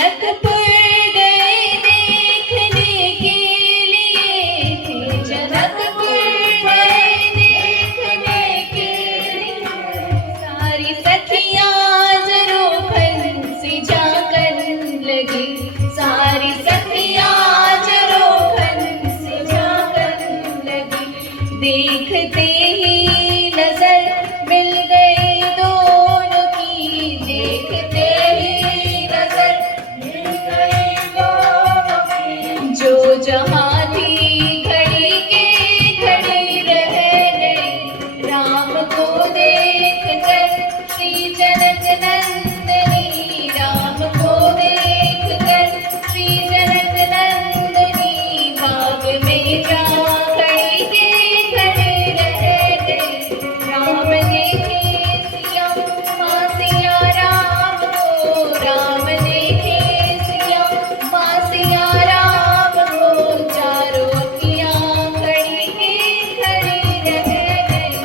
जनकपुर गए देखने के लिए थे, जनकपुर गए देखने के लिए। सारी सखियाँ जरोखन से जाकर लगी, सारी सखियाँ जरोखन से जाकर लगी। देखते ही नजर मिल गई दोनों की, देखते ही नजर मिल गई दोनों की। जो जहाँ थी खड़ी के खड़ी रह गई, राम को देख कर श्री जनक नंदनी, राम को देख कर श्री जनक नंदनी बाग में जा खड़ी के खड़ी रह गई। राम देखे सिया माँ सिया राम को, राम देखे सिया माँ सिया राम को, चारों अखियाँ खड़ी के खड़ी रह गई।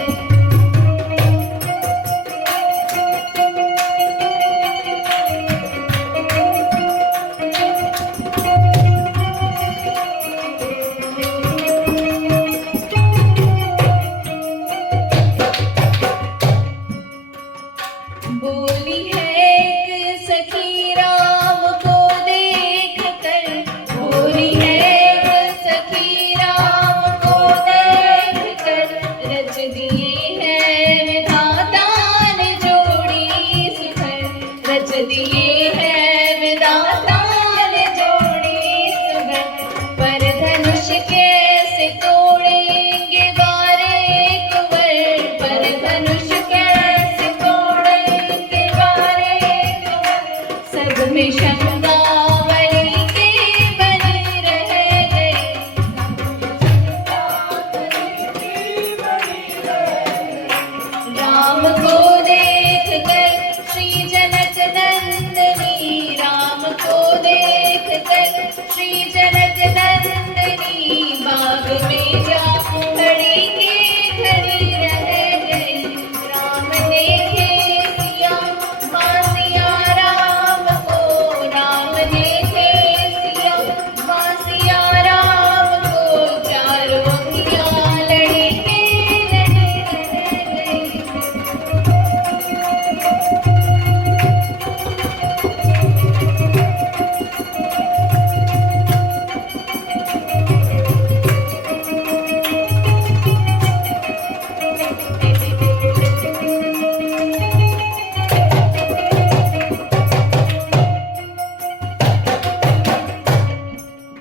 बोली है एक सखी राम को देख कर, बोली है एक सखी राम को देख कर, रच दिए हैं विधाता ने जोड़ी सुखर, रच दिए हैं विधाता ने जोड़ी सुखर। पर धनुष कैसे तोड़ेंगे बारे कुंवर, पर धनुष कैसे तोड़ेंगे बारे कुंवर। सब में शंका बनी के बनी रह गई, राम को देख कर श्री जनक नंदनी, राम को देख कर श्री जनक नंदनी बाग में जा खड़ी के खड़ी रह गई। राम देखे सिया माँ सिया राम को, राम देखे सिया माँ सिया राम को, चारों अखियाँ लड़ी के लड़ी रह गई।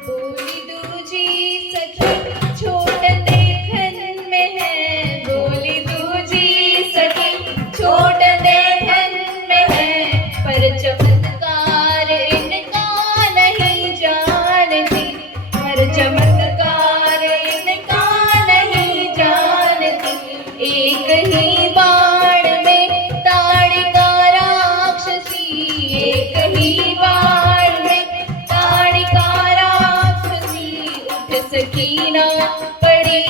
बोली दूजी सखी छोट देखन में है, बोली दूजी सखी छोट देखन में है, पर चमत्कार इनका नहीं जानती, पर चमत्कार इनका नहीं जानती। एक ही बाण में ताड़िका राक्षसी, एक ही बाण में ताड़िका राक्षसी, उठ सकीना पड़ी